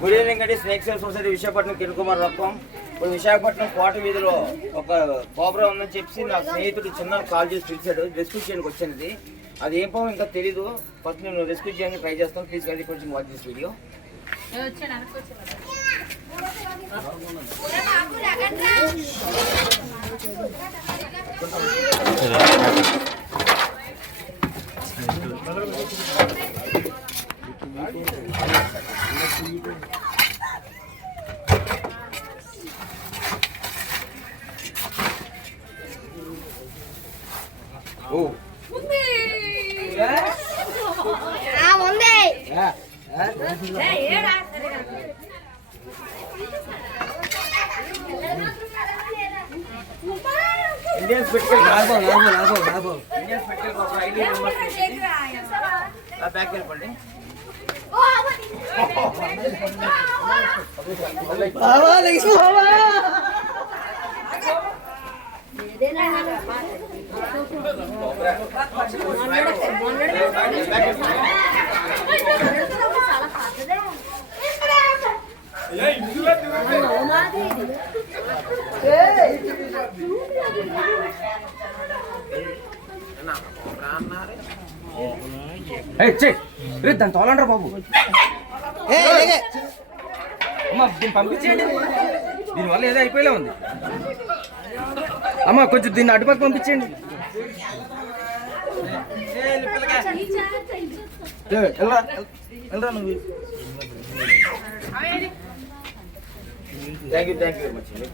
Good evening అండి. Snake saver society Visakhapatnam Kiran Kumar Ratnam. ఇప్పుడు విశాఖపట్నం కోట వీధిలో ఒక కోబ్రా ఉందని చెప్పి నా స్నేహితుడు చిన్న కాల్ చేసి పిలిచాడు. రెస్క్యూ చేయడానికి వచ్చినది. అది ఏం పాము ఇంకా తెలీదు. ఫస్ట్ నేను రెస్క్యూ చేయడానికి ట్రై చేస్తాను. ప్లీజ్ కానీ కొంచెం వాచ్ దిస్ వీడియో ఓ. ఆ ఉంది Indian spectacle Indian spectacle cobra ID number back వెళ్ళిపోండి దాన్ని తోలంటారు బాబు అమ్మా దీన్ని పంపించేయండి. దీనివల్ల ఏదో అయిపోయేలా ఉంది. అమ్మా కొంచెం దీన్ని అటుపక్క thank you thank you much